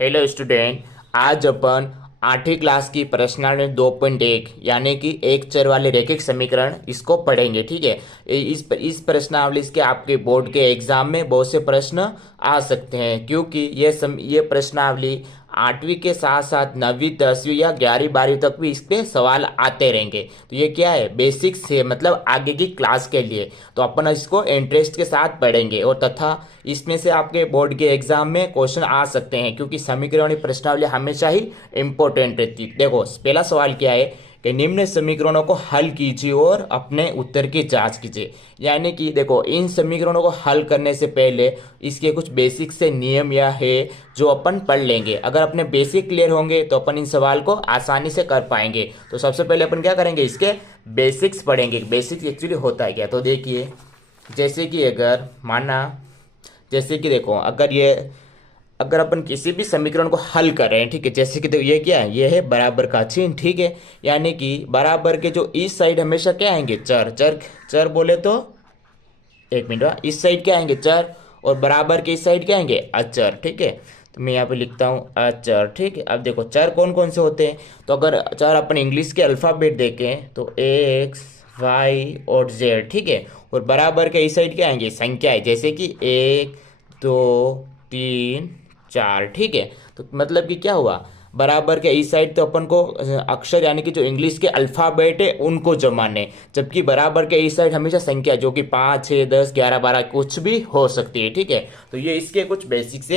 Hello student. आज अपन 8वीं class की प्रश्नावली 2.1 यानी कि एक चर वाले रैखिक समीकरण इसको पढ़ेंगे। ठीक है। इस प्रश्नावली के आपके बोर्ड के एग्जाम में बहुत से प्रश्न आ सकते हैं, क्योंकि ये प्रश्नावली 8वीं के साथ साथ 9वीं 10वीं या 11वीं 12वीं तक भी इस पे सवाल आते रहेंगे। तो ये क्या है, बेसिक्स है, मतलब आगे की क्लास के लिए। तो अपन इसको इंटरेस्ट के साथ पढ़ेंगे और तथा इसमें से आपके बोर्ड के एग्जाम में क्वेश्चन आ सकते हैं, क्योंकि समीकरणों की प्रश्नावली हमेशा ही इंपॉर्टेंट रहती है। देखो पहला सवाल क्या है कि निम्न समीकरणों को हल कीजिए और अपने उत्तर की जांच कीजिए। यानी कि देखो, इन समीकरणों को हल करने से पहले इसके कुछ बेसिक से नियम या है जो अपन पढ़ लेंगे। अगर अपने बेसिक क्लियर होंगे तो अपन इन सवाल को आसानी से कर पाएंगे। तो सबसे पहले अपन क्या करेंगे, इसके बेसिक्स पढ़ेंगे। बेसिक्स एक्चुअली होता है क्या, तो देखिए, जैसे कि अगर माना, जैसे कि देखो, अगर अपन किसी भी समीकरण को हल कर रहे हैं, ठीक है, जैसे कि देखो ये क्या है, ये है बराबर का चिन्ह। ठीक है। यानी कि बराबर के जो इस साइड हमेशा क्या आएंगे, चर चर चर बोले तो, एक मिनट, इस साइड क्या आएंगे, चर, और बराबर के इस साइड क्या आएंगे, अचर। ठीक है। तो मैं यहाँ पे लिखता हूँ अचर। ठीक है। अब देखो चर कौन कौन से होते हैं, तो अगर चर अपन इंग्लिश के अल्फाबेट देखें तो एक्स, वाई और जेड। ठीक है। और बराबर के इस साइड क्या आएंगे, संख्याएं, जैसे कि 1 2 3 4। ठीक है। तो मतलब कि क्या हुआ, बराबर के इस साइड तो अपन को अक्षर यानी कि जो इंग्लिश के अल्फाबेट है उनको जमाने, जबकि बराबर के इस साइड हमेशा संख्या, जो कि 5 6 10 11 12 कुछ भी हो सकती है। ठीक है। तो ये इसके कुछ बेसिक्स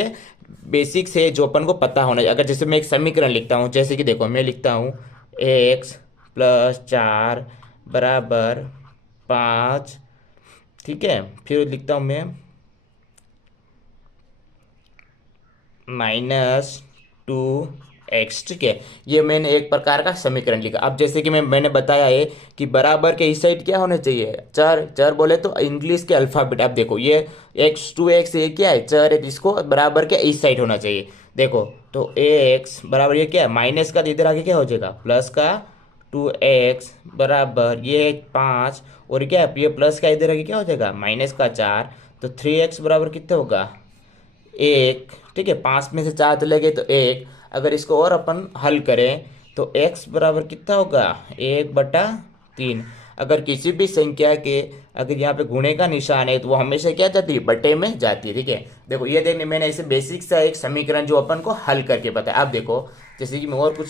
है जो अपन को पता होना चाहिए। अगर जैसे मैं एक समीकरण लिखता हूँ, जैसे कि देखो मैं लिखता हूँ x + 4 बराबर 5। ठीक है। फिर लिखता हूँ मैं -2x। ठीक है। ये मैंने एक प्रकार का समीकरण लिखा। अब जैसे कि मैंने बताया है कि बराबर के इस साइड क्या होना चाहिए, चर चर बोले तो इंग्लिश के अल्फाबेट। अब देखो ये x 2x, ये क्या है, चर है, इसको बराबर के इस साइड होना चाहिए। देखो तो x बराबर ये क्या है, माइनस का, तो इधर आगे क्या हो जाएगा, प्लस का 2x बराबर ये 5, और क्या है, ये प्लस का इधर आगे क्या हो जाएगा, -4। तो 3x बराबर कितना होगा, 1। ठीक है। 5 में से 4 चले गए तो 1। अगर इसको और अपन हल करें तो x बराबर कितना होगा, 1/3। अगर किसी भी संख्या के अगर यहाँ पे गुणे का निशान है तो वो हमेशा क्या जाती है, बटे में जाती है। ठीक है। देखो ये देखने मैंने इसे बेसिक सा एक समीकरण जो अपन को हल करके बताया। अब देखो, जैसे कि मैं और कुछ,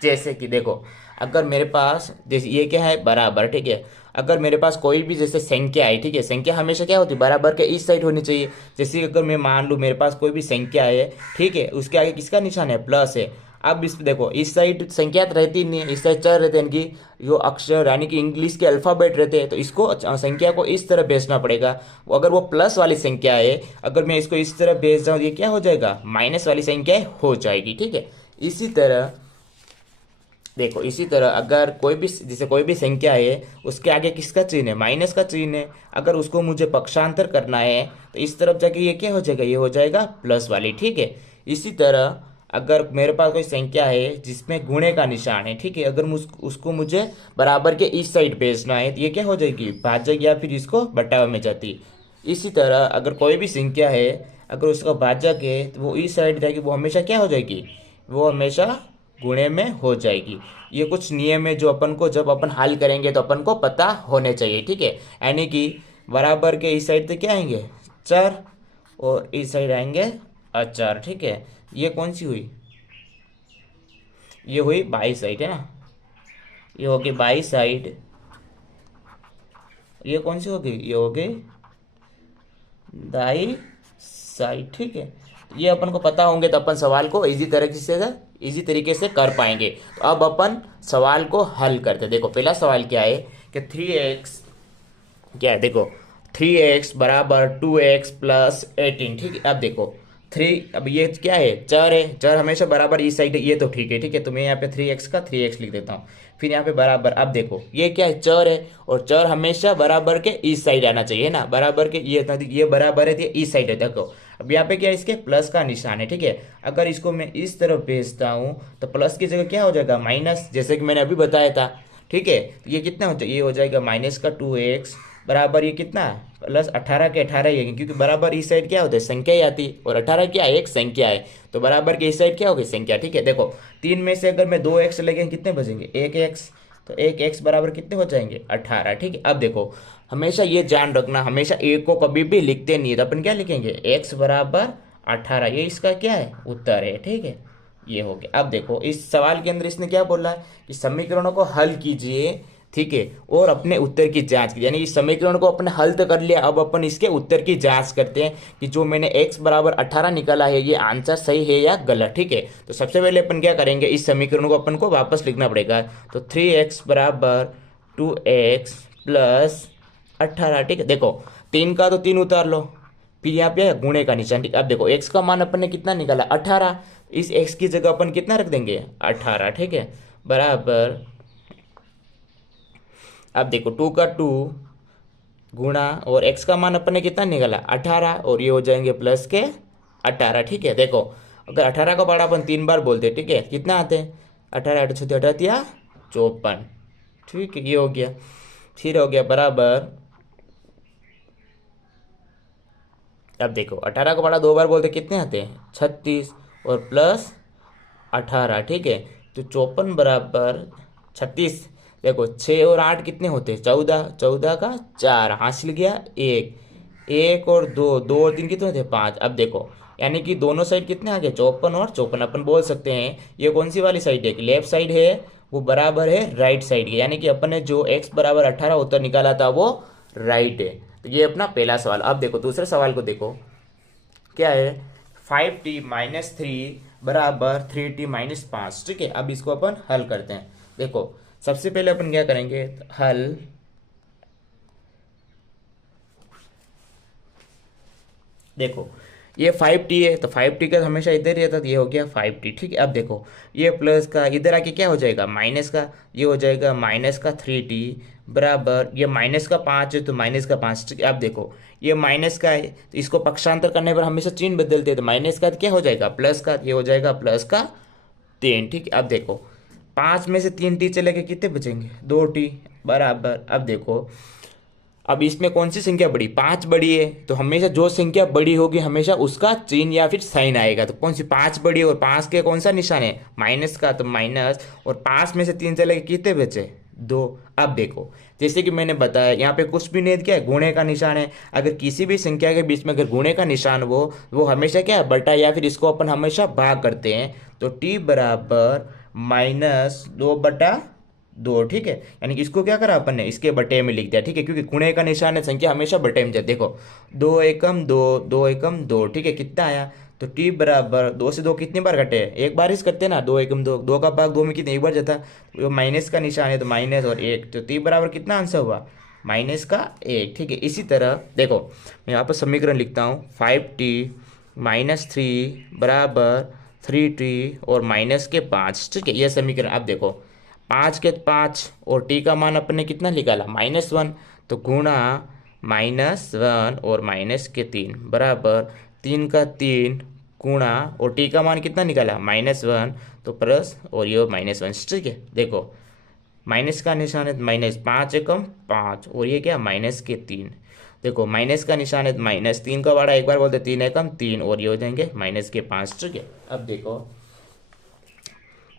जैसे कि देखो, अगर मेरे पास जैसे ये क्या है, बराबर। ठीक है। अगर मेरे पास कोई भी जैसे संख्या है, ठीक है, संख्या हमेशा क्या होती है, बराबर के इस साइड होनी चाहिए। जैसे कि अगर मैं मान लूँ मेरे पास कोई भी संख्या है, ठीक है, उसके आगे किसका निशान है, प्लस है। अब इस देखो, इस साइड संख्या तो रहती नहीं है, इस साइड चर रहते हैं, इनकी जो अक्षर यानी कि इंग्लिश के अल्फाबेट रहते हैं, तो इसको संख्या को इस तरह भेजना पड़ेगा। अगर वो प्लस वाली संख्या है, अगर मैं इसको इस तरह भेज जाऊँ, ये क्या हो जाएगा, माइनस वाली संख्या हो जाएगी। ठीक है। इसी तरह देखो, इसी तरह अगर कोई भी जैसे कोई भी संख्या है, उसके आगे किसका चिन्ह है, माइनस का चिन्ह है। अगर उसको मुझे पक्षांतर करना है तो इस तरफ जाके ये क्या हो जाएगा, ये हो जाएगा प्लस वाली। ठीक है। इसी तरह अगर मेरे पास कोई संख्या है जिसमें गुणे का निशान है, ठीक है, अगर उसको मुझे बराबर के इस साइड भेजना है तो ये क्या हो जाएगी, भाजक या फिर इसको बटाव में जाती। इसी तरह अगर कोई भी संख्या है, अगर उसका भाजक है तो वो इस साइड जाएगी, वो हमेशा क्या हो जाएगी, वो हमेशा गुणे में हो जाएगी। ये कुछ नियम है जो अपन को जब अपन हल करेंगे तो अपन को पता होने चाहिए। ठीक है। यानी कि बराबर के इस साइड से क्या आएंगे, चर, और इस साइड आएंगे अचर। ठीक है। ये कौन सी हुई, ये हुई बाई साइड, है ना, ये होगी बाई साइड। ये कौन सी होगी, ये होगी दाई साइड। ठीक है। ये अपन को पता होंगे तो अपन सवाल को इजी तरीके से कर पाएंगे। तो अब अपन सवाल को हल करते। देखो पहला सवाल क्या है कि 3x, क्या है, देखो 3x बराबर 2x + 18। ठीक है। अब देखो 3, अब ये क्या है, चर है, चर हमेशा बराबर इस साइड है, ये तो ठीक है। ठीक है। तो मैं यहाँ पे 3x का 3x लिख देता हूँ। फिर यहाँ पे बराबर, अब देखो ये क्या है, चर है, और चर हमेशा बराबर के इस साइड आना चाहिए ना, बराबर के ये बराबर है तो ये इस साइड है। देखो अब यहाँ पे क्या है, इसके प्लस का निशान है। ठीक है। अगर इसको मैं इस तरफ भेजता हूँ तो प्लस की जगह क्या हो जाएगा, माइनस, जैसे कि मैंने अभी बताया था। ठीक है। तो ये कितना हो जाएगा, ये हो जाएगा -2x बराबर ये कितना, प्लस 18 के 18 ही है, क्योंकि बराबर इस साइड क्या होता है, संख्या ही आती है, और 18 क्या है, एक संख्या है, तो बराबर के इस साइड क्या होगी, संख्या। ठीक है, देखो 3 में से अगर मैं 2x लगेंगे कितने बचेंगे, 1x, तो 1x बराबर कितने हो जाएंगे, 18। ठीक है, अब देखो हमेशा ये ध्यान रखना, हमेशा एक को कभी भी लिखते नहीं है, तो अपन क्या लिखेंगे, x बराबर 18, ये इसका क्या है, उत्तर है। ठीक है, ये हो गया। अब देखो इस सवाल के अंदर इसने क्या बोला है कि समीकरणों को हल कीजिए, ठीक है, और अपने उत्तर की जांच कीजिए, यानी इस समीकरण को अपने हल तो कर लिया, अब अपन इसके उत्तर की जांच करते हैं कि जो मैंने x बराबर 18 निकाला है ये आंसर सही है या गलत। ठीक है, तो सबसे पहले अपन क्या करेंगे, इस समीकरण को अपन को वापस लिखना पड़ेगा, तो 3x बराबर 2x प्लस 18। ठीक है, देखो 3 का तो 3 उतार लो, फिर यहाँ पे गुणे का निशान। ठीक, अब देखो x का मान अपन ने कितना निकाला, 18, इस x की जगह अपन कितना रख देंगे, 18। ठीक है, बराबर, अब देखो 2 का 2 गुणा, और x का मान अपन ने कितना निकाला, 18, और ये हो जाएंगे प्लस के 18। ठीक है, देखो अगर 18 का पढ़ा अपन 3 बार बोलते हैं, ठीक है, कितना आते हैं, 18 8 छत्तीस 18 54। ठीक है, ये हो गया, फिर हो गया बराबर, अब देखो 18 को पढ़ा 2 बार बोलते कितने आते हैं, 36, और प्लस 18। ठीक है, तो 54 बराबर 36, देखो 6 और 8 कितने होते हैं, 14, 14 का 4, हासिल गया 1, 1 और 2, 2 और 3 कितने होते हैं, 5। अब देखो यानी कि दोनों साइड कितने आ गए, 54 और 54। अपन बोल सकते हैं ये कौन सी वाली साइड है, कि लेफ्ट साइड है, वो बराबर है राइट साइड के, यानी कि अपन ने जो x बराबर 18 उत्तर निकाला था वो राइट है। तो ये अपना पहला सवाल। अब देखो दूसरे सवाल को देखो, क्या है, 5t-3 बराबर 3t-5। ठीक है, अब इसको अपन हल करते हैं। देखो सबसे पहले अपन क्या करेंगे, हल, देखो ये 5t है, तो 5t का हमेशा इधर ही रहता, तो ये हो गया 5t। ठीक है, अब देखो ये प्लस का इधर आके क्या हो जाएगा, माइनस का, ये हो जाएगा माइनस का 3t बराबर, ये माइनस का 5 है तो माइनस का 5। ठीक है, अब देखो ये माइनस का है, तो इसको पक्षांतर करने पर हमेशा चिन्ह बदलते हैं, तो माइनस का क्या हो जाएगा, प्लस का, ये हो जाएगा प्लस का 3। ठीक है, अब देखो 5 में से 3t चले गए, कितने बचेंगे, 2t बराबर, अब देखो अब इसमें कौन सी संख्या बड़ी, 5 बड़ी है, तो हमेशा जो संख्या बड़ी होगी हमेशा उसका चिन्ह या फिर साइन आएगा, तो कौन सी 5 बड़ी है, और 5 के कौन सा निशान है, माइनस का, तो माइनस, और 5 में से 3 चले गए, कितने बचे, 2। अब देखो जैसे कि मैंने बताया यहाँ पे कुछ भी नहीं, क्या है, गुणे का निशान है, अगर किसी भी संख्या के बीच में अगर गुणे का निशान हो वो हमेशा क्या है, बटा, या फिर इसको अपन हमेशा भाग करते हैं, तो t बराबर -2/2। ठीक है, यानी कि इसको क्या करा अपन ने, इसके बटे में लिख दिया। ठीक है, क्योंकि गुणे का निशान है, संख्या हमेशा बटे में जाती है। देखो 2 एकम 2, 2 एकम 2। ठीक है, कितना आया, तो t बराबर 2 से 2 कितनी बार घटे, एक बार ही करते हैं ना, 2 एकम 2, 2 का भाग 2 में कितने, एक बार जाता, तो माइनस का निशान है तो माइनस और 1, तो t बराबर कितना आंसर हुआ, -1। ठीक है, इसी तरह देखो मैं यहाँ पर समीकरण लिखता हूँ, 5t-3 बराबर 3t और -5। ठीक है, यह समीकरण। अब देखो 5 के 5 और t का मान अपन ने कितना निकाला, -1, तो गुणा -1 और -3 बराबर 3 का 3 गुणा, और t का मान कितना निकाला, -1, तो प्लस, और ये -1। ठीक है, देखो माइनस का निशान है, माइनस 5 एकम 5, और ये क्या, -3। देखो माइनस का निशान है, -3 का बड़ा, एक बार बोलते 3 एकम 3, और ये हो जाएंगे -5। ठीक है, अब देखो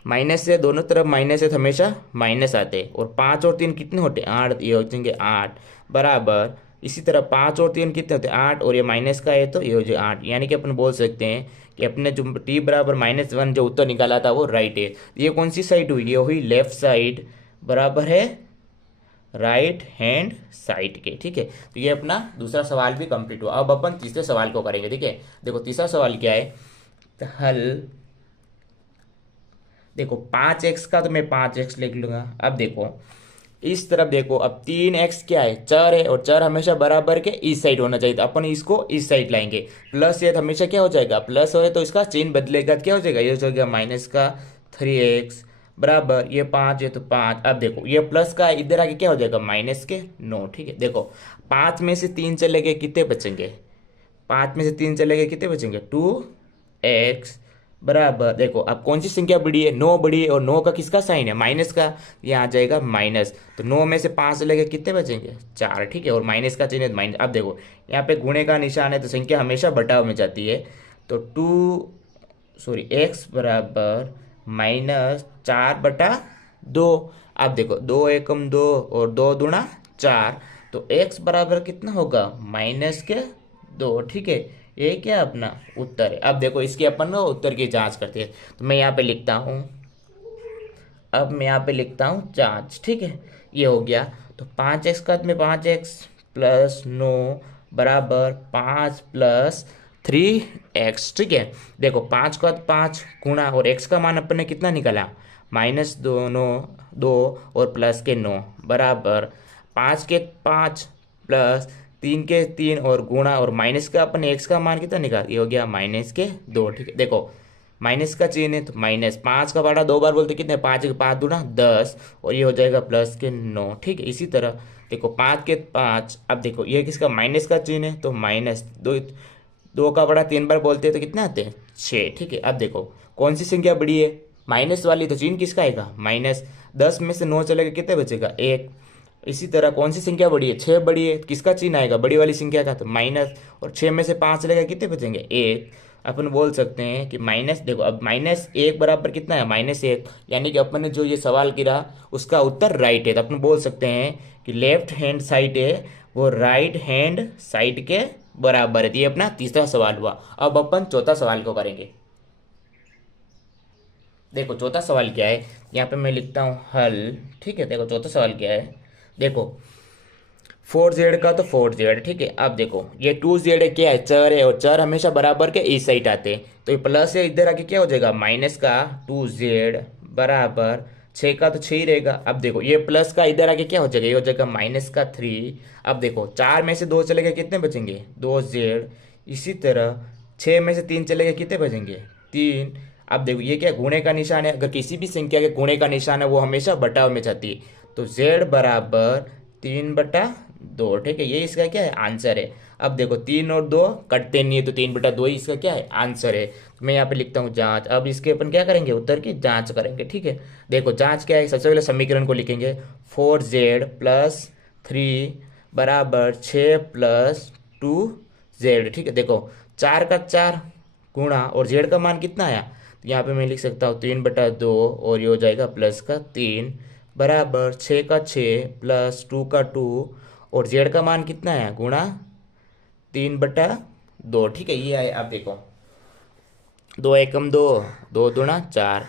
माइनस से दोनों तरफ माइनस है तो हमेशा माइनस आते हैं, और 5 और 3 कितने होते हैं, 8, ये हो जाएंगे 8 बराबर, इसी तरह 5 और 3 कितने होते हैं, 8, और ये माइनस का है तो ये हो जाए 8, यानी कि अपन बोल सकते हैं कि अपने जो t बराबर -1 जो उत्तर निकाला था वो राइट है। ये कौन सी साइड हुई, ये हुई लेफ्ट साइड, बराबर है राइट हैंड साइड के। ठीक है, तो ये अपना दूसरा सवाल भी कंप्लीट हुआ। अब अपन तीसरे सवाल को करेंगे। ठीक है, देखो तीसरा सवाल क्या है, तो हल, देखो 5x का तो मैं 5x लिख लूंगा। अब देखो इस तरफ देखो, अब 3x क्या है, चर है, और चर हमेशा बराबर के इस साइड होना चाहिए, तो अपन इसको इस साइड लाएंगे, प्लस है तो हमेशा क्या हो जाएगा, प्लस हो तो इसका चिन्ह बदलेगा, क्या हो जाएगा, ये हो जाएगा -3x बराबर, ये 5 है तो 5। अब देखो ये प्लस का इधर आके क्या हो जाएगा, -9। ठीक है, देखो 5 में से 3 चले गए, कितने बचेंगे, 5 में से 3 चले गए, कितने बचेंगे, 2x बराबर, देखो अब कौन सी संख्या बड़ी है, 9 बड़ी है, और 9 का किसका साइन है, माइनस का, ये आ जाएगा माइनस। तो 9 में से 5 लेके कितने बचेंगे, 4, ठीक है, और माइनस का चिन्ह है माइनस। अब देखो यहाँ पे गुणे का निशान है तो संख्या हमेशा बटाव में जाती है। तो एक्स बराबर -4/2। अब देखो 2 एकम 2 और 2 दूना 4, तो एक्स बराबर कितना होगा, -2, ठीक है। ये क्या अपना उत्तर है। अब देखो इसके अपन ना उत्तर की जांच करते हैं। तो मैं यहाँ पे लिखता हूँ, अब मैं यहाँ पे लिखता हूँ जांच, ठीक है, ये हो गया। तो 5x का में 5x प्लस 9 बराबर 5 प्लस 3x, ठीक है। देखो 5 का 5 गुणा, और x का मान अपन ने कितना निकाला, -2 और प्लस के 9 बराबर 5 के 5 प्लस 3 के 3 और गुणा, और माइनस का अपन एक्स का मान कितना निकाल, ये हो गया -2, ठीक है। देखो माइनस का चिन्ह है तो -5 का बड़ा 2 बार बोलते कितने, 5 के 5 दूना 10, और ये हो जाएगा प्लस के 9, ठीक है। इसी तरह देखो 5 के 5, अब देखो ये किसका माइनस का चिन्ह है तो -2, 2 का बड़ा 3 बार बोलते हैं तो कितना आते हैं 6, ठीक है। अब देखो कौन सी संख्या बड़ी है, माइनस वाली, तो चिन्ह किसका आएगा माइनस। 10 में से 9 चलेगा कितने बचेगा 1। इसी तरह कौन सी संख्या बड़ी है, 6 बड़ी है, किसका चिन्ह आएगा बड़ी वाली संख्या का, तो माइनस, और 6 में से 5 चलेगा कितने बचेंगे 1। अपन बोल सकते हैं कि माइनस, देखो अब -1 बराबर कितना है -1, यानी कि अपन ने जो ये सवाल किया उसका उत्तर राइट है। तो अपन बोल सकते हैं कि लेफ्ट हैंड साइड है वो राइट हैंड साइड के बराबर है। तो ये अपना तीसरा सवाल हुआ। अब अपन चौथा सवाल को करेंगे। देखो चौथा सवाल क्या है, यहाँ पे मैं लिखता हूँ हल, ठीक है। देखो चौथा सवाल क्या है, देखो 4z का तो 4z, ठीक है। अब देखो ये 2z है, क्या है, चर है, और चर हमेशा बराबर के इस साइड आते हैं। तो ये प्लस है, इधर आके क्या हो जाएगा माइनस का 2z बराबर 6 का तो 6 ही रहेगा। अब देखो ये प्लस का इधर आके क्या हो जाएगा, ये हो जाएगा -3। अब देखो 4 में से 2 चले गए कितने बचेंगे 2z। इसी तरह 6 में से 3 चले गए कितने बचेंगे 3। अब देखो ये क्या गुणे का निशान है, अगर किसी भी संख्या के गुणे का निशान है वो हमेशा बटाव में जाती है। तो z बराबर 3/2, ठीक है, ये इसका क्या है आंसर है। अब देखो 3 और 2 कटते नहीं है तो 3/2 ही इसका क्या है आंसर है। तो मैं यहाँ पे लिखता हूँ जांच। अब इसके अपन क्या करेंगे, उत्तर की जांच करेंगे, ठीक है। देखो जांच क्या है, सबसे पहले समीकरण को लिखेंगे, 4z+3 बराबर 6+2z, ठीक है। देखो 4 का 4 गुणा, और z का मान कितना आया, तो यहाँ पे मैं लिख सकता हूँ 3/2, और ये हो जाएगा प्लस का 3 बराबर 6 का 6 प्लस 2 का 2, और z का मान कितना है गुणा 3/2, ठीक है। ये आए, आप देखो 2 एकम 2, 2 दूना 4,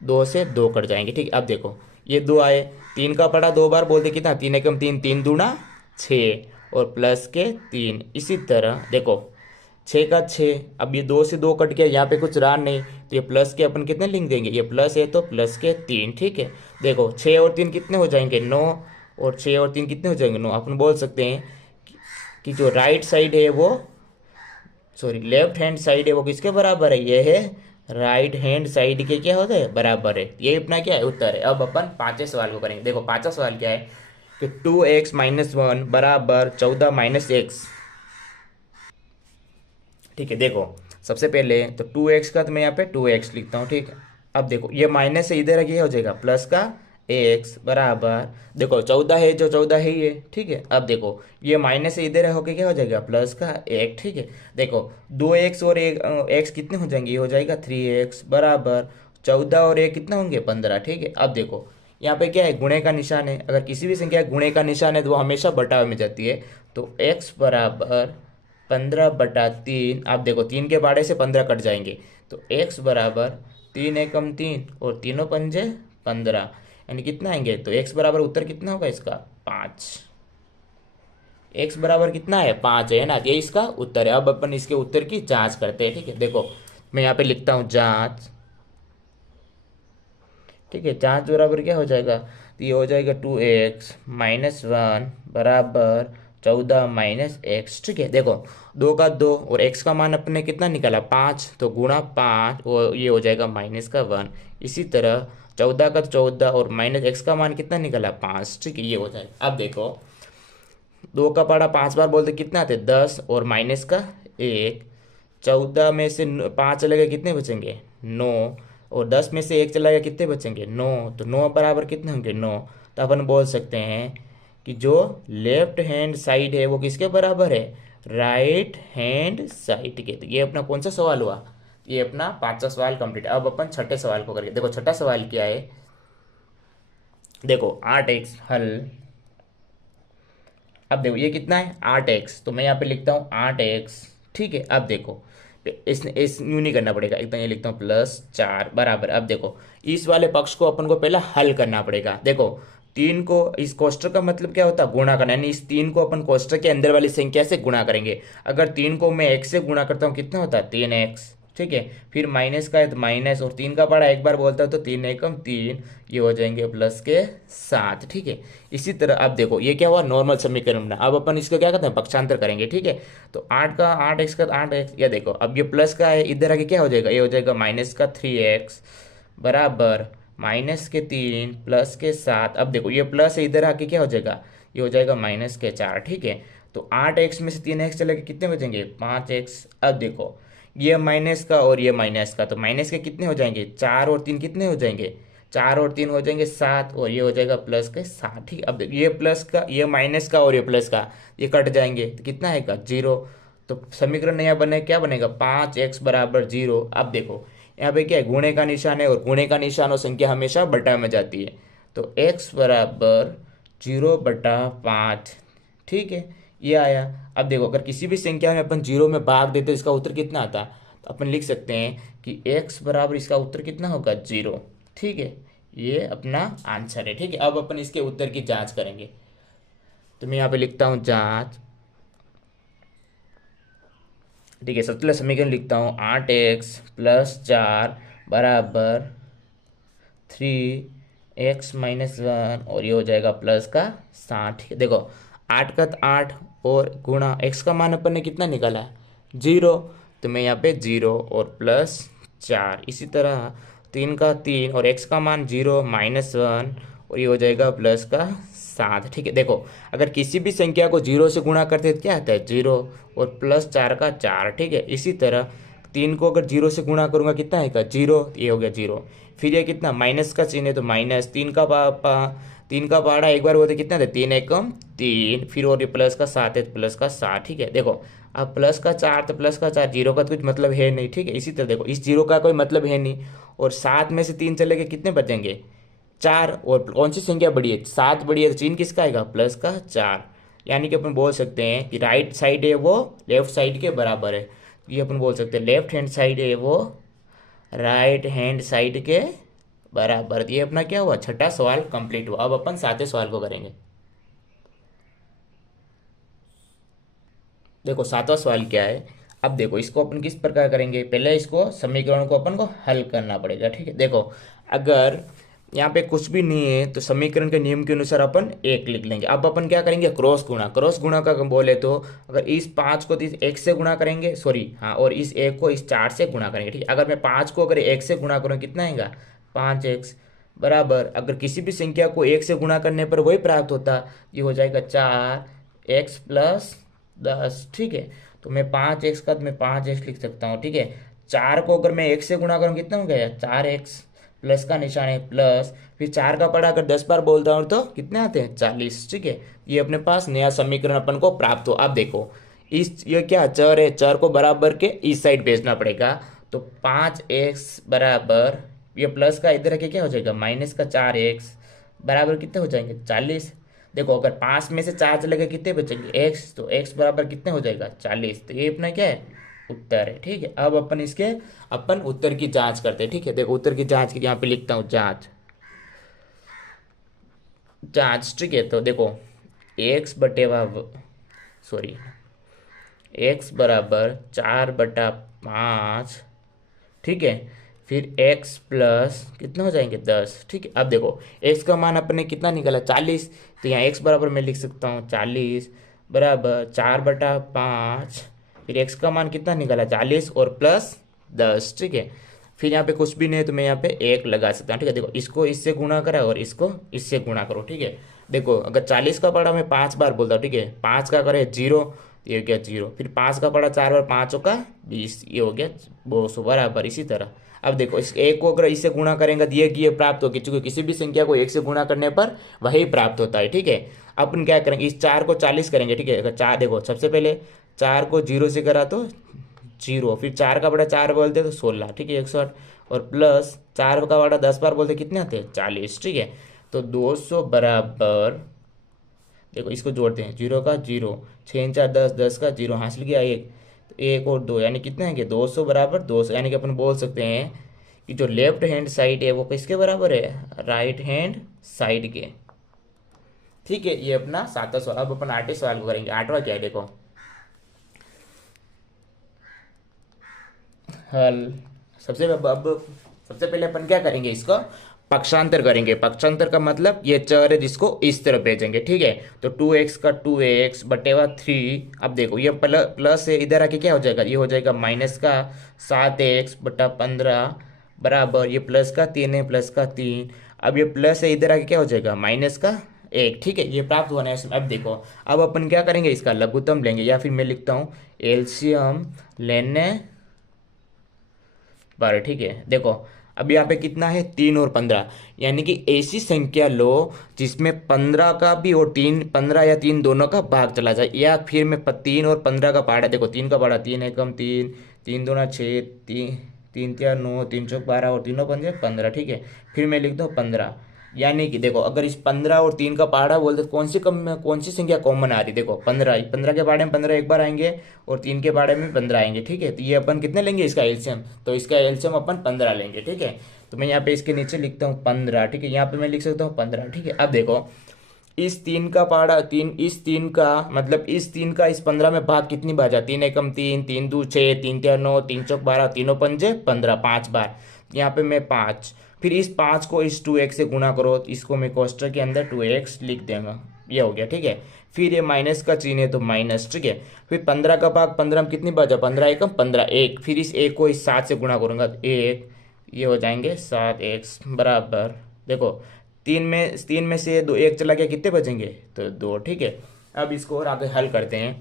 2 से 2 कट जाएंगे, ठीक है। अब देखो ये 2 आए, 3 का बड़ा 2 बार बोलते कितना, 3 एकम 3, 3 दूना 6, और प्लस के 3। इसी तरह देखो 6 का 6, अब ये 2 से 2 कट गया, यहाँ पे कुछ रहा नहीं, तो ये प्लस के अपन कितने लिख देंगे, ये प्लस है तो प्लस के 3, ठीक है। देखो 6 और 3 कितने हो जाएंगे 9, और 6 और 3 कितने हो जाएंगे 9। अपन बोल सकते हैं कि जो राइट साइड है वो, सॉरी लेफ्ट हैंड साइड है वो किसके बराबर है, ये है राइट हैंड साइड के क्या होता है बराबर है। ये अपना क्या है उत्तर है। अब अपन पांचवें सवाल को करेंगे। देखो पांचवा सवाल क्या है कि 2x-1 बराबर 14-x, ठीक है। देखो सबसे पहले तो 2x का तो मैं यहाँ पे 2x लिखता हूँ, ठीक है। अब देखो ये माइनस से इधर आगे हो जाएगा प्लस का x बराबर, देखो 14 है जो 14 है ही है, ठीक है। अब देखो ये माइनस से इधर होके क्या हो जाएगा प्लस का 1, ठीक है। देखो 2x और एक x कितने हो जाएंगे, ये हो जाएगा 3x बराबर 14 और 1 कितना होंगे 15, ठीक है। अब देखो यहाँ पे क्या है गुणे का निशान है, अगर किसी भी संख्या गुणे का निशान है तो वो हमेशा बटाव में जाती है। तो x बराबर 15/3। आप देखो 3 के बाड़े से 15 कट जाएंगे, तो x बराबर 3 एकम 3 और तीनों पंजे 15, यानी कितना आएंगे, तो x बराबर उत्तर कितना होगा इसका 5। x बराबर कितना है 5 है ना, ये इसका उत्तर है। अब अपन इसके उत्तर की जांच करते हैं, ठीक है। देखो मैं यहाँ पे लिखता हूँ जांच, ठीक है। जांच बराबर क्या हो जाएगा, तो ये हो जाएगा 2x-1 बराबर 14-x, ठीक है। देखो 2 का 2 और x का मान अपने कितना निकाला 5, तो गुणा 5, और ये हो जाएगा -1। इसी तरह 14 का 14 और -x का मान कितना निकाला 5, ठीक है, ये हो जाएगा। अब देखो 2 का पारा 5 बार बोलते कितना आते 10, और माइनस का 1, 14 में से 5 चले गए कितने बचेंगे 9, और 10 में से एक चला गया, कितने बचेंगे 9, तो 9 बराबर कितने होंगे 9। तो अपन बोल सकते हैं कि जो लेफ्ट हैंड साइड है वो किसके बराबर है, राइट हैंड साइड के। तो ये अपना कौन सा सवाल हुआ, ये अपना 5वां सवाल कंप्लीट। अब अपन छठे सवाल को करेंगे। देखो छठा सवाल क्या है, देखो 8x हल। अब देखो ये कितना है 8x, तो मैं यहाँ पे लिखता हूँ 8x, ठीक है। अब देखो इस यूं नहीं करना पड़ेगा, इतना ये लिखता हूँ +4 बराबर। अब देखो इस वाले पक्ष को अपन को पहला हल करना पड़ेगा। देखो 3 को इस कोष्ठक का मतलब क्या होता है, गुणा करना, यानी इस 3 को अपन कोष्ठक के अंदर वाली संख्या से गुणा करेंगे। अगर 3 को मैं x से गुणा करता हूँ कितना होता है 3x, ठीक है। फिर माइनस का है तो माइनस, और 3 का पड़ा एक बार बोलता है तो 3 एकम 3, ये हो जाएंगे +7, ठीक है। इसी तरह अब देखो ये क्या हुआ, नॉर्मल समीकरण बना। अब अपन इसका क्या करते हैं, पक्षांतर करेंगे, ठीक है। तो 8 का 8x का 8x, या देखो अब ये प्लस का है, इधर आके क्या हो जाएगा, ये हो जाएगा -3x बराबर -3 +7। अब देखो ये प्लस है, इधर आके क्या हो जाएगा, ये हो जाएगा -4, ठीक है। तो 8x में से 3x चले गए, कितने बचेंगे 5x। अब देखो ये माइनस का और ये माइनस का, तो माइनस के कितने हो जाएंगे 4 और 3 कितने हो जाएंगे, 4 और 3 हो जाएंगे 7, और ये हो जाएगा प्लस के 7, ठीक है। अब देखो ये प्लस का, ये माइनस का और ये प्लस का, ये कट जाएंगे तो कितना आएगा 0। तो समीकरण नया बने, क्या बनेगा 5x बराबर 0। अब देखो यहाँ पे क्या है, गुणे का निशान है, और गुणे का निशान और संख्या हमेशा बटा में जाती है। तो x बराबर 0/5, ठीक है, ये आया। अब देखो अगर किसी भी संख्या में अपन 0 में भाग देते तो इसका उत्तर कितना आता, तो अपन लिख सकते हैं कि x बराबर इसका उत्तर कितना होगा 0, ठीक है। ये अपना आंसर है, ठीक है। अब अपन इसके उत्तर की जांच करेंगे। तो मैं यहाँ पे लिखता हूँ जांच, ठीक है। सबसे समीकरण लिखता हूँ 8x + 4 बराबर 3x - 1, और ये हो जाएगा प्लस का 7, ठीक है। देखो 8 का 8 और गुणा x का मान अपन ने कितना निकाला है 0, तो मैं यहाँ पे 0 और +4। इसी तरह 3 का 3 और x का मान 0 -1, और ये हो जाएगा प्लस का 7, ठीक है। देखो अगर किसी भी संख्या को 0 से गुणा करते हैं तो क्या आता है 0, और +4 का 4, ठीक है। इसी तरह 3 को अगर 0 से गुणा करूंगा कितना आएगा 0, ये हो गया 0। फिर ये कितना माइनस का चिन्ह है तो माइनस, 3 का पहाड़ा एक बार बोलते कितना था 3 एकम 3, फिर और ये प्लस का 7 है तो प्लस का 7, ठीक है। देखो अब प्लस का 4 तो प्लस का 4, 0 का तो कुछ मतलब है नहीं, ठीक है। इसी तरह देखो इस 0 का कोई मतलब है नहीं, और 7 में से 3 चले गए कितने बचेंगे 4, और कौन सी संख्या बड़ी है 7 बड़ी है, तो चिन्ह किसका आएगा प्लस का 4। यानी कि अपन बोल सकते हैं कि राइट साइड है वो लेफ्ट साइड के बराबर है। ये अपन बोल सकते हैं लेफ्ट हैंड साइड है वो राइट हैंड साइड के बराबर। ये अपना क्या हुआ, छठा सवाल कंप्लीट हुआ। अब अपन सातवें सवाल को करेंगे। देखो सातवां सवाल क्या है, अब देखो इसको अपन किस प्रकार करेंगे, पहले इसको समीकरण को अपन को हल करना पड़ेगा, ठीक है। देखो अगर यहाँ पे कुछ भी नहीं है तो समीकरण के नियम के अनुसार अपन 1 लिख लेंगे। अब अपन क्या करेंगे क्रॉस गुणा, क्रॉस गुणा का हम बोले तो अगर इस 5 को तो इस 1 से गुणा करेंगे, सॉरी हाँ, और इस 1 को इस 4 से गुणा करेंगे, ठीक है। अगर मैं 5 को अगर 1 से गुणा करूँ कितना आएगा 5x बराबर, अगर किसी भी संख्या को 1 से गुणा करने पर वही प्राप्त होता, ये हो जाएगा 4x + 10, ठीक है। तो मैं 5x का तो मैं 5x लिख सकता हूँ, ठीक है। 4 को अगर मैं 1 से गुणा करूँ कितना हो गया 4x, प्लस का निशान है प्लस, फिर 4 का पढ़ा अगर 10 बार बोलता हूँ तो कितने आते हैं 40, ठीक है। ये अपने पास नया समीकरण अपन को प्राप्त हो। अब देखो इस ये क्या चर है, चर को बराबर के इस साइड भेजना पड़ेगा। तो 5x बराबर ये प्लस का इधर रखे क्या हो जाएगा -4x बराबर कितने हो जाएंगे 40। देखो अगर 5 में से 4 चले गए कितने बचेंगे x, तो x बराबर कितने हो जाएगा 40। तो ये अपना क्या है उत्तर है, ठीक है। अब अपन इसके अपन उत्तर की जांच करते हैं, ठीक है। देखो उत्तर की जांच की यहाँ पे लिखता हूँ जांच, जांच, ठीक है। तो देखो x बटे सॉरी x बराबर 4/5, ठीक है। फिर x प्लस कितना हो जाएंगे 10, ठीक है। अब देखो x का मान अपने कितना निकला 40, तो यहाँ x बराबर मैं लिख सकता हूँ 40 बराबर 4/5, फिर x का मान कितना निकला 40 और प्लस 10, ठीक है। फिर यहाँ पे कुछ भी नहीं है तो मैं यहाँ पे 1 लगा सकता हूँ, ठीक है। देखो इसको इससे गुणा करा और इसको इससे गुणा करो, ठीक है। देखो अगर 40 का पढ़ा मैं 5 बार बोलता हूँ, ठीक है। 5 का करे 0, तो ये हो गया 0। फिर 5 का पड़ा 4 और 5 का 20, ये हो गया 200 बराबर। इसी तरह अब देखो इस एक को अगर इससे गुणा करेंगे तो ये प्राप्त होगी, क्योंकि किसी भी संख्या को एक से गुणा करने पर वही प्राप्त होता है। ठीक है, अपन क्या करेंगे, इस 4 को 40 करेंगे। ठीक है, अगर 4 देखो सबसे पहले 4 को 0 से करा तो 0, फिर 4 का बड़ा 4 बोलते तो 16। ठीक है, 108, और प्लस 4 का बड़ा 10 बार बोलते कितने आते हैं 40। ठीक है, तो 200 बराबर, देखो इसको जोड़ते हैं, 0 का 0, 6 4 10, 10 का 0, हासिल किया 1, तो 1 और 2 यानी कितने हैं कि 200 बराबर 200। यानी कि अपन बोल सकते हैं कि जो लेफ्ट हैंड साइड है वो किसके बराबर है, राइट हैंड साइड के। ठीक है, ये अपना 7वां सवाल। अब अपन 8वें सवाल को करेंगे। 8वां क्या है देखो, हल। सबसे पहले अपन क्या करेंगे, इसको पक्षांतर करेंगे। पक्षांतर का मतलब ये चर है जिसको इस तरफ भेजेंगे। ठीक है, तो 2x का 2x बटेवा 3। अब देखो ये प्लस है, इधर आके क्या हो जाएगा, ये हो जाएगा माइनस का 7x बटा 15 बराबर, ये प्लस का 3 है, प्लस का 3। अब ये प्लस है, इधर आके क्या हो जाएगा माइनस का 1। ठीक है, ये प्राप्त होना है। अब देखो अब अपन क्या करेंगे, इसका लघुत्तम लेंगे, या फिर मैं लिखता हूँ एलसीएम लेने पर। ठीक है, देखो अब यहाँ पे कितना है 3 और 15, यानी कि ऐसी संख्या लो जिसमें 15 का भी और 15 या 3 दोनों का भाग चला जाए, या फिर मैं 3 और 15 का पहाड़ा, देखो 3 का पहाड़ा 3 एकम 3, 3 दूना 6, 3 3 4 9, 3 चौक 12 और तीनों पंजे 15। ठीक है, फिर मैं लिख दूँ 15, यानी कि देखो अगर इस 15 और 3 का पहाड़ा बोलते कौन सी संख्या कॉमन आ रही, देखो 15 के पहाड़े में 15 एक बार आएंगे और 3 के पहाड़े में 15 आएंगे। ठीक है, तो ये अपन कितने लेंगे इसका एलसीएम, तो इसका एलसीएम अपन 15 लेंगे। ठीक है, तो मैं यहाँ पे इसके नीचे लिखता हूँ 15। ठीक है, यहाँ पे मैं लिख सकता हूँ 15। ठीक है, अब देखो इस 3 का पहाड़ा 3, इस 3 का मतलब इस 3 का इस 15 में भाग कितनी बार जाए, 3 एकम 3, 3 दू 6, 3 4 9, 3 चौक 12, तीनों पंजे 15, 5 बार। यहाँ पे मैं 5, फिर इस 5 को इस 2x से गुणा करो, तो इसको मैं कोष्ठक के अंदर 2x लिख देगा, ये हो गया। ठीक है, फिर ये माइनस का चिन्ह है तो माइनस। ठीक है, फिर 15 का भाग 15 में कितनी बार जा, 15 एकम 15, 1, फिर इस 1 को इस 7 से गुणा करूंगा तो 1, ये हो जाएंगे 7x बराबर, देखो 3 में से 2 1 चला गया, कितने बचेंगे तो 2। ठीक है, अब इसको और आगे हल करते हैं।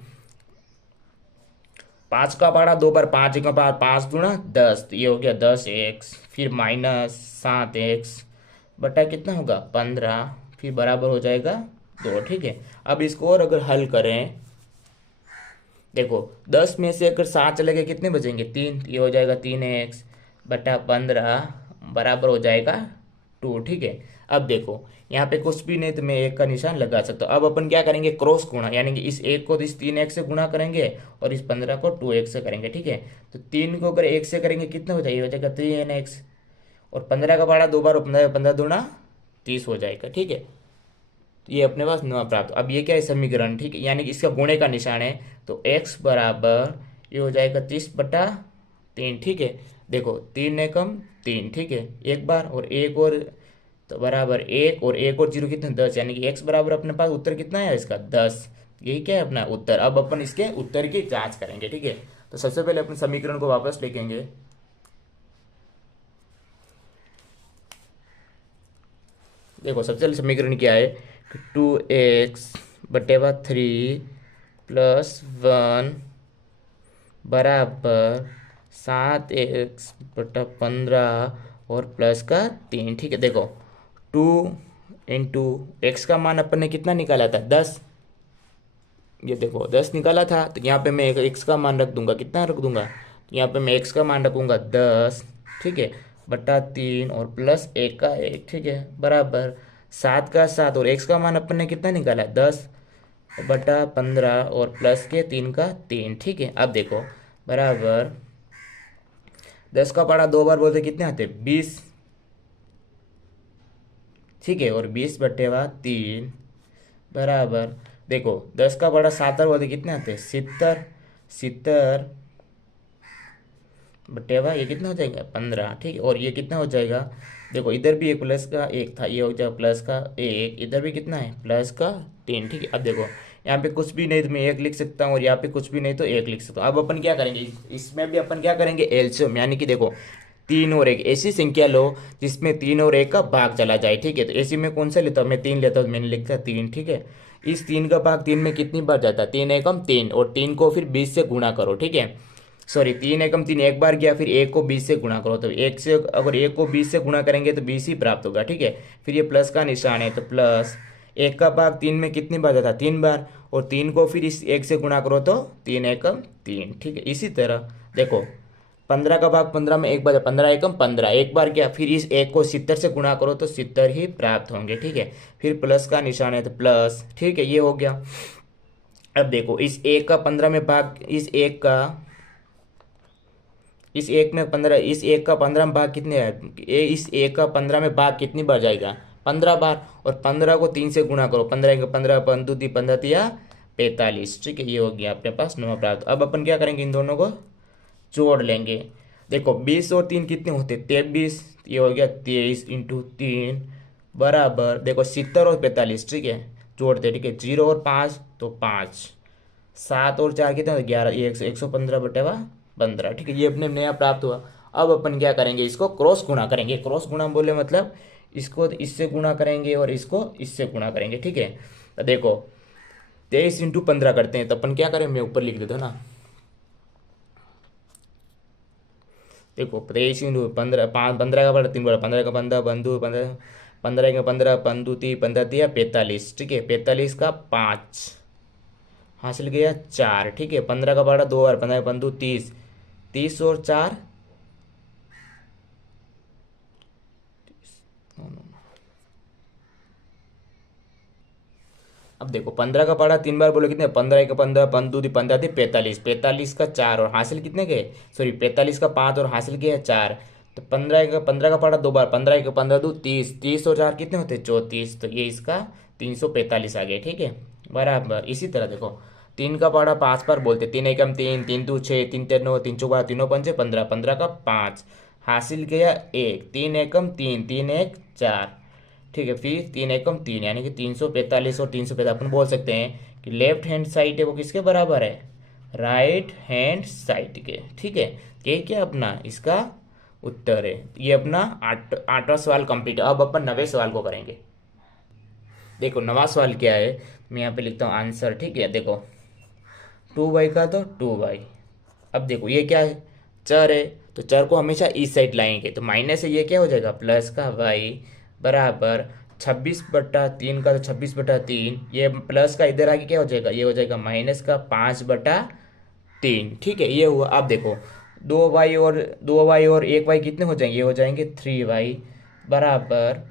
5 का पहाड़ा 2 बार, 5 का पहाड़ा 5 गुणा 10, तो ये हो गया 10x, फिर माइनस 7x बटा कितना होगा 15, फिर बराबर हो जाएगा 2। ठीक है, अब इसको और अगर हल करें, देखो 10 में से अगर 7 चले गए कितने बचेंगे 3, ये हो जाएगा 3x बटा 15 बराबर हो जाएगा 2। ठीक है, अब देखो यहाँ पे कुछ भी नहीं तो मैं 1 का निशान लगा सकता हूँ। अब अपन क्या करेंगे, क्रॉस गुणा, यानी कि इस 1 को तो इस 3x से गुणा करेंगे और इस 15 को 2x से करेंगे। ठीक है, तो 3 को अगर 1 से करेंगे कितना हो जाएगा, हो जाएगा 3x, और 15 का पहाड़ा 2 बार, 15 दूना 30 हो जाएगा। ठीक है, तो ये अपने पास नवा प्राप्त। अब ये क्या है समीकरण, ठीक है, यानी कि इसका गुणे का निशान है, तो x बराबर ये हो जाएगा 30 बटा 3। ठीक है, देखो 3 एकम 3। ठीक है, एक बार और एक और, तो बराबर 1 और 1 और 0 कितने 10, यानी कि x बराबर अपने पास उत्तर कितना है इसका 10। यही क्या है अपना उत्तर। अब अपन इसके उत्तर की जांच करेंगे। ठीक है, तो सबसे पहले अपन समीकरण को वापस लिखेंगे। देखो सबसे पहले समीकरण क्या है, 2x बटेवा 3 प्लस 1 बराबर 7x बटा 15 और प्लस का 3। ठीक है, देखो 2 इंटू एक्स का मान अपन ने कितना निकाला था 10, ये देखो 10 निकाला था, तो यहाँ पे मैं एक एक्स का मान रख दूंगा, कितना रख दूंगा, यहाँ पे मैं एक्स का मान रखूंगा 10। ठीक है, बटा 3 और प्लस 1 का 1। ठीक है, बराबर 7 का 7 और एक्स का मान अपन ने कितना निकाला 10 बटा 15 और प्लस के 3 का 3। ठीक है, अब देखो बराबर 10 का पढ़ा 2 बार बोलते कितने आते 20। ठीक है, और 20 बटेवा 3 बराबर, देखो 10 का बड़ा 7 बार बोलते कितने आते 70, 70 बटेवा ये कितना हो जाएगा 15। ठीक है, और ये कितना हो जाएगा, देखो इधर भी एक प्लस का 1 था, ये हो जाएगा प्लस का 1, इधर भी कितना है प्लस का 3। ठीक है, अब देखो यहाँ पे कुछ भी नहीं तो मैं 1 लिख सकता हूँ, और यहाँ पे कुछ भी नहीं तो 1 लिख सकता हूँ। अब अपन क्या करेंगे, इसमें भी अपन क्या करेंगे एलसीएम, यानी कि देखो 3 और 1 ऐसी संख्या लो जिसमें 3 और 1 का भाग चला जाए। ठीक है, तो ऐसी में कौन सा लेता हूँ मैं 3 लेता हूँ, मैंने लिखा 3। ठीक है, इस 3 का भाग 3 में कितनी बार जाता है, 3 एकम 3, और 3 को फिर 20 से गुणा करो, ठीक है। सॉरी, 3 एकम 3 एक बार गया, फिर 1 को 20 से गुणा करो, तो 1 से अगर 1 को 20 से गुणा करेंगे तो 20 ही प्राप्त होगा, ठीक है। फिर ये प्लस का निशान है, तो प्लस 1 का भाग 3 में कितनी बार जाता है, 3 बार, और 3 को फिर इस 1 से गुणा करो तो 3 एकम 3, ठीक है। इसी तरह देखो 15 का भाग 15 में एक बार, 15 एकम 15 एक बार क्या, फिर इस 1 को 70 से गुणा करो तो 70 ही प्राप्त होंगे, ठीक है। फिर प्लस का निशान है तो प्लस, ठीक है, ये हो गया। अब देखो इस 1 का 15 में भाग, इस एक में 15, इस 1 का 15 में भाग कितने है, इस 1 का 15 में भाग कितनी बार जाएगा, 15 बार, और 15 को 3 से गुणा करो, 15 का 15, 15 15 तिया 45, ठीक है। ये हो गया अपने पास 9 प्राप्त। अब अपन क्या करेंगे, इन दोनों को जोड़ लेंगे। देखो 20 और 3 कितने होते, 23, ये हो गया 23 इंटू 3 बराबर, देखो 70 और 45, ठीक है, जोड़ते, ठीक है। 0 और 5 तो 5, 7 और 4 कितने होते, 11, ये 115 बटे 15, ठीक है। ये अपने नया प्राप्त हुआ। अब अपन क्या करेंगे, इसको क्रॉस गुणा करेंगे। क्रॉस गुणा बोले मतलब इसको इससे गुणा करेंगे और इसको इससे गुणा करेंगे, ठीक है। तो देखो 23 इंटू 15 करते हैं, तो अपन क्या करें, मैं ऊपर लिख देता हूँ ना। देखो 23 इंटू 15, 15 का बड़ा 3 बड़ा, 15 का 15 बंधु 15, 15 का 15 पंदु 3 15 तिया 45, ठीक है। 45 का 5 हासिल गया 4, ठीक है। 15 का बड़ा 2 बार, 15 पंदु 30, 30 और 4, अब देखो 15 का पढ़ा 3 बार बोले कितने, 15 का 15 पंदू 15 थी 45, 45 का 4 और हासिल कितने गए, सॉरी 45 का 5 और हासिल किया 4, तो 15 का पढ़ा 2 बार, 15 का 15 दो 30, 30 और 4 कितने होते 34, तो ये इसका 345 आ गया, ठीक है, बराबर। इसी तरह देखो 3 का पढ़ा 5 बार बोलते, 3 एकम 3, 3 दो 6, 3 3 9, 3 चौका 3 पंचे 15, 15 का 5 हासिल किया 1, 3 एकम 3, 3 1 4, ठीक है। फिर 3 एकम 3 यानी कि 345, और 345 अपन बोल सकते हैं कि लेफ्ट हैंड साइड है वो किसके बराबर है, राइट हैंड साइड के, ठीक है। ये क्या अपना इसका उत्तर है। ये अपना 8वां सवाल कंप्लीट है। अब अपन 9वें सवाल को करेंगे। देखो 9वां सवाल क्या है, मैं यहाँ पे लिखता हूँ आंसर, ठीक है। देखो 2y का तो 2y, अब देखो ये क्या है, चर है, तो चर को हमेशा इस साइड लाएंगे, तो माइनस है, ये क्या हो जाएगा प्लस का y बराबर 26/3 का तो 26/3, ये प्लस का इधर आके क्या हो जाएगा, ये हो जाएगा माइनस का 5/3, ठीक है। ये हुआ। अब देखो 2y और 1y कितने हो जाएंगे, ये हो जाएंगे 3y बराबर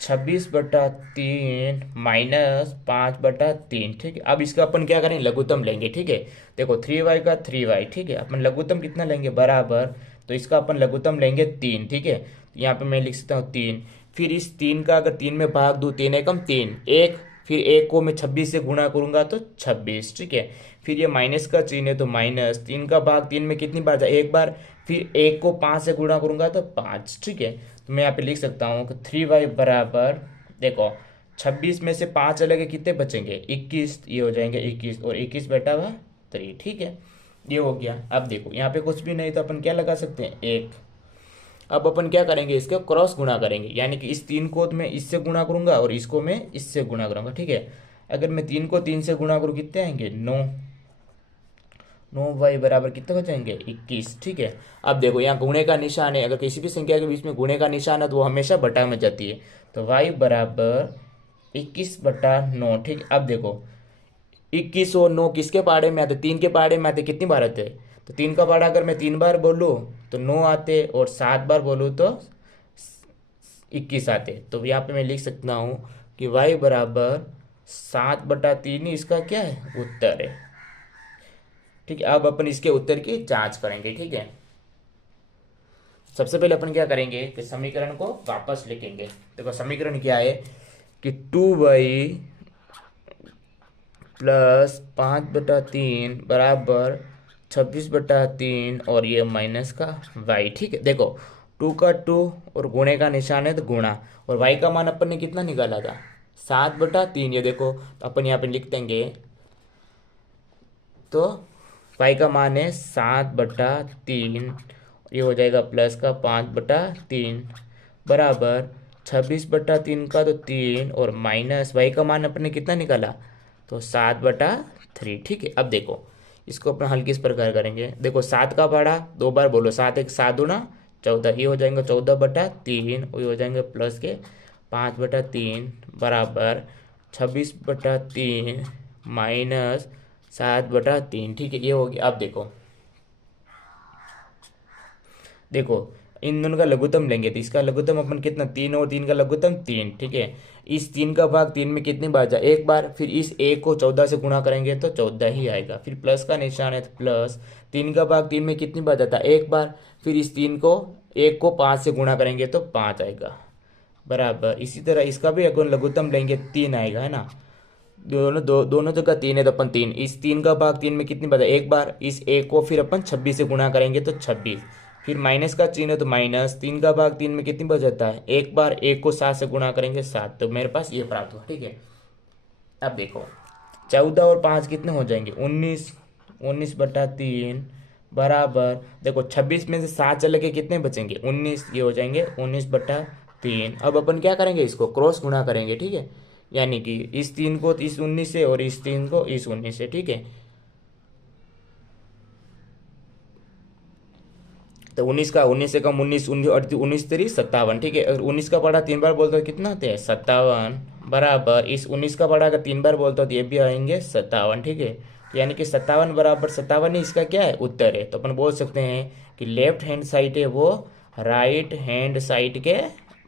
26/3 माइनस 5/3, ठीक है। अब इसका अपन क्या करेंगे, लघुत्तम लेंगे, ठीक है। देखो 3y का 3y, ठीक है, अपन लघुत्तम कितना लेंगे बराबर, तो इसका अपन लघुत्तम लेंगे 3, ठीक है। यहाँ पे मैं लिख सकता हूँ 3, फिर इस 3 का अगर 3 में भाग दूँ, 3 एकम 3 1, फिर 1 को मैं 26 से गुणा करूंगा तो 26, ठीक है। फिर ये माइनस का चिन्ह है तो माइनस, 3 का भाग 3 में कितनी बार जाए, एक बार, फिर 1 को 5 से गुणा करूंगा तो 5, ठीक है। तो मैं यहाँ पे लिख सकता हूँ कि 3y बराबर, देखो 26 में से 5 अलग है, कितने बचेंगे 21, ये हो जाएंगे 21, और 21 बेटा हुआ 3, ठीक है। ये हो गया। अब देखो यहाँ पे कुछ भी नहीं तो अपन क्या लगा सकते हैं 1। अब अपन क्या करेंगे, इसका क्रॉस गुणा करेंगे, यानी कि इस 3 को मैं इससे गुणा करूंगा और इसको मैं इससे गुणा करूंगा, ठीक है। अगर मैं 3 को 3 से गुणा करूँ कितने आएंगे 9, 9y बराबर कितने हो जाएंगे 21, ठीक है। अब देखो यहाँ गुणे का निशान है, अगर किसी भी संख्या के बीच में गुणे का निशान है तो वो हमेशा बटा में जाती है, तो y बराबर 21/9, ठीक है। अब देखो 21 और 9 किसके पहाड़े में आते, 3 के पहाड़े में आते, कितनी बार आते, तो 3 का पहाड़ा अगर मैं 3 बार बोलूँ तो 9 आते, और 7 बार बोलूँ तो 21 आते। तो यहाँ पे मैं लिख सकता हूँ कि y बराबर 7/3 ही इसका क्या है उत्तर है, ठीक है। अब अपन इसके उत्तर की जांच करेंगे, ठीक है। सबसे पहले अपन क्या करेंगे कि समीकरण को वापस लिखेंगे। देखो समीकरण क्या है कि 2y प्लस 5/3 बराबर 26/3, और ये माइनस का y, ठीक है। देखो 2 का 2 और गुणे का निशान है तो गुणा, और y का मान अपन ने कितना निकाला था 7/3, ये देखो तो अपन यहाँ पे लिख देंगे, तो y का मान है 7/3, ये हो जाएगा प्लस का 5/3 बराबर 26/3 का तो 3, और माइनस y का मान अपने कितना निकाला तो 7/3। ठीक है, अब देखो इसको अपना हल किस प्रकार करेंगे। देखो 7 का पहाड़ा 2 बार बोलो, 7 एक 7 दूना 14, ये हो जाएंगे 14/3, ये हो जाएंगे प्लस के 5/3 बराबर 26/3 माइनस 7/3। ठीक है, ये हो गया। अब देखो देखो इन दोनों का लघुत्तम लेंगे तो इसका लघुत्तम अपन कितना, 3 और 3 का लघुत्तम 3। ठीक है, इस 3 का भाग 3 में कितनी बार जाए, एक बार। फिर इस 1 को 14 से गुणा करेंगे तो 14 ही आएगा। फिर प्लस का निशान है तो प्लस, 3 का भाग 3 में कितनी बार जाता है, एक बार। फिर इस 3 को 1 को 5 से गुणा करेंगे तो 5 आएगा बराबर। इसी तरह इसका भी अपन लघुत्तम लेंगे 3 आएगा, है ना। दोनों जगह 3 है तो अपन 3, इस 3 का भाग 3 में कितनी बार, एक बार। इस 1 को फिर अपन 26 से गुणा करेंगे तो 26। फिर माइनस का चिन्ह है तो माइनस, 3 का भाग 3 में कितनी बार जाता है, एक बार। 1 को 7 से गुणा करेंगे 7, तो मेरे पास ये प्राप्त हुआ। ठीक है, अब देखो 14 और 5 कितने हो जाएंगे, 19, 19/3 बराबर। देखो 26 में से 7 चले के कितने बचेंगे, 19, ये हो जाएंगे 19/3। अब अपन क्या करेंगे, इसको क्रॉस गुणा करेंगे। ठीक है, यानी कि इस 3 को इस 19 से और इस 3 को इस 19 से। ठीक है, तो 19 का 19 से कम 19, 19 3 57। ठीक है, अगर 19 का पढ़ा 3 बार बोलते हो कितना होते हैं, 57 बराबर। इस 19 का पढ़ा अगर 3 बार बोलते हो तो ये भी आएंगे 57। ठीक है, तो यानी कि 57 बराबर 57 ही इसका क्या है, उत्तर है। तो अपन बोल सकते हैं कि लेफ्ट हैंड साइड है वो राइट हैंड साइड के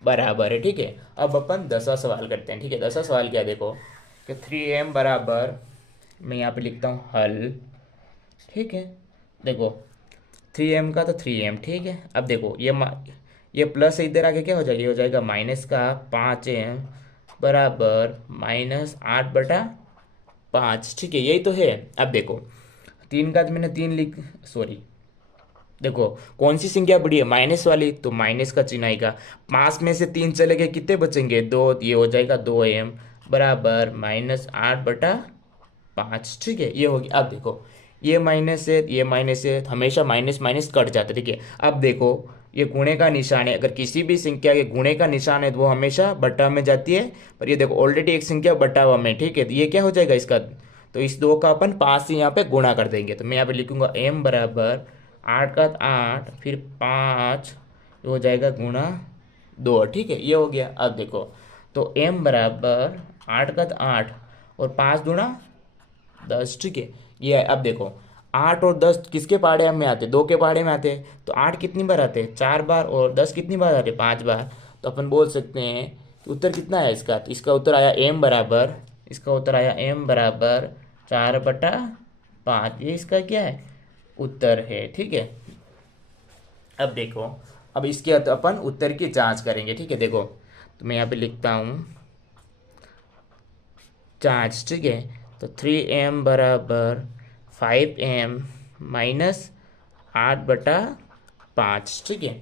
बराबर है। ठीक है, अब अपन 10वां सवाल करते हैं। ठीक है, 10वां सवाल क्या है, देखो कि 3m बराबर, मैं यहाँ पे लिखता हूँ हल। ठीक है, देखो 3m का तो 3m। ठीक है, अब देखो ये प्लस इधर आके क्या हो जाएगा, ये हो जाएगा माइनस का 5m बराबर -8/5। ठीक है, यही तो है। अब देखो 3 का तो मैंने 3 लिख, सॉरी, देखो कौन सी संख्या बड़ी है, माइनस वाली, तो माइनस का चिन्ह आएगा। 5 में से 3 चले गए कितने बचेंगे, 2, ये हो जाएगा 2m बराबर -8/5। ठीक है, ये होगी। अब देखो ये माइनस है, ये माइनस है, हमेशा माइनस माइनस कट जाता है। ठीक है, अब देखो ये गुणे का निशान है, अगर किसी भी संख्या के गुणे का निशान है तो वो हमेशा बटा में जाती है। पर ये देखो ऑलरेडी एक संख्या बटा हुआ में। ठीक है, तो ये क्या हो जाएगा इसका, तो इस 2 का अपन 5 से यहाँ पे गुणा कर देंगे। तो मैं यहाँ पे लिखूंगा m बराबर 8 का 8 फिर 5 हो जाएगा गुणा 2। ठीक है, ये हो गया। अब देखो तो m बराबर 8 का 8 और 5 दूना 10। ठीक है, ये है। अब देखो 8 और 10 किसके पहाड़े में आते, 2 के पहाड़े में आते हैं। तो 8 कितनी बार आते हैं, 4 बार, और 10 कितनी बार आते हैं, 5 बार। तो अपन बोल सकते हैं कि उत्तर कितना है इसका, तो इसका उत्तर आया m बराबर, इसका उत्तर आया m बराबर 4/5। ये इसका क्या है, उत्तर है। ठीक है, अब देखो अब इसके अपन उत्तर की जांच करेंगे। ठीक है, देखो तो मैं यहाँ पे लिखता हूँ जांच। ठीक है, तो 3m बराबर 5m -8/5। ठीक है,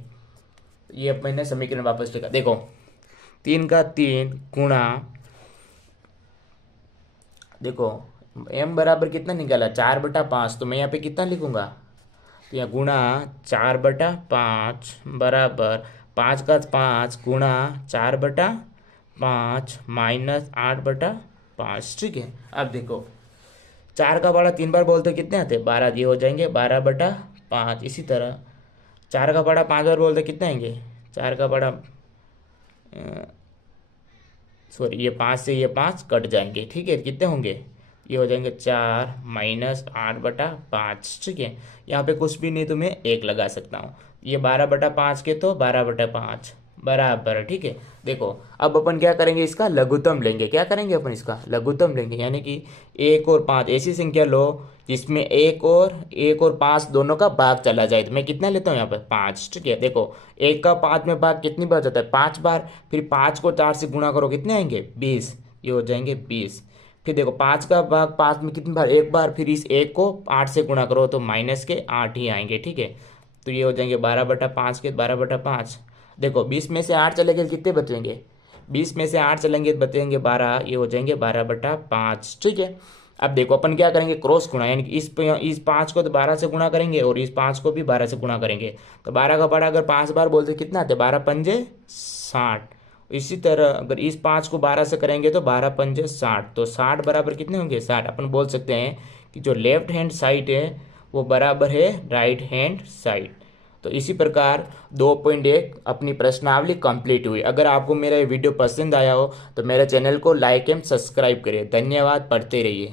ये मैंने समीकरण वापस लिखा। देखो 3 का 3 गुणा, देखो m बराबर कितना निकाला, 4/5, तो मैं यहाँ पे कितना लिखूंगा, तो यहाँ गुणा 4/5 बराबर 5 का 5 गुणा 4/5 -8/5। ठीक है, अब देखो 4 का बड़ा 3 बार बोलते कितने आते हैं, 12, ये हो जाएंगे 12/5। इसी तरह 4 का बड़ा 5 बार बोलते कितने आएंगे, 4 का बड़ा, सॉरी, ये 5 से ये 5 कट जाएंगे। ठीक है, कितने होंगे, ये हो जाएंगे 4 -8/5। ठीक है, यहाँ पे कुछ भी नहीं तो मैं 1 लगा सकता हूँ। ये 12/5 के तो 12/5 बराबर। ठीक है, देखो अब अपन क्या करेंगे, इसका लघुत्तम लेंगे। क्या करेंगे अपन, इसका लघुत्तम लेंगे, यानी कि 1 और 5 ऐसी संख्या लो जिसमें 1 और 5 दोनों का भाग चला जाए। तो मैं कितना लेता हूँ यहाँ पर 5। ठीक है, देखो 1 का 5 में भाग कितनी बार जाता है, 5 बार। फिर 5 को 4 से गुणा करो कितने आएंगे, 20, ये हो जाएंगे 20। फिर देखो 5 का भाग 5 में कितनी बार, एक बार। फिर इस 1 को 8 से गुणा करो तो माइनस के 8 ही आएंगे। ठीक है, तो ये हो जाएंगे 12/5 के 12/5। देखो 20 में से 8 चले गए कितने बचेंगे, 20 में से 8 चलेंगे बचेंगे 12, ये हो जाएंगे 12/5। ठीक है, अब देखो अपन क्या करेंगे, क्रॉस गुणा, यानी कि इस 5 को तो 12 से गुणा करेंगे और इस 5 को भी 12 से गुणा करेंगे। तो 12 का बड़ा अगर 5 बार बोलते कितना आते, 12 पंजे 60, इसी तरह अगर इस 5 को 12 से करेंगे तो 12 पंजे 60, तो 60 बराबर कितने होंगे 60। अपन बोल सकते हैं कि जो लेफ्ट हैंड साइड है वो बराबर है राइट हैंड साइड। तो इसी प्रकार 2.1 अपनी प्रश्नावली कंप्लीट हुई। अगर आपको मेरा ये वीडियो पसंद आया हो तो मेरे चैनल को लाइक एंड सब्सक्राइब करिए। धन्यवाद, पढ़ते रहिए।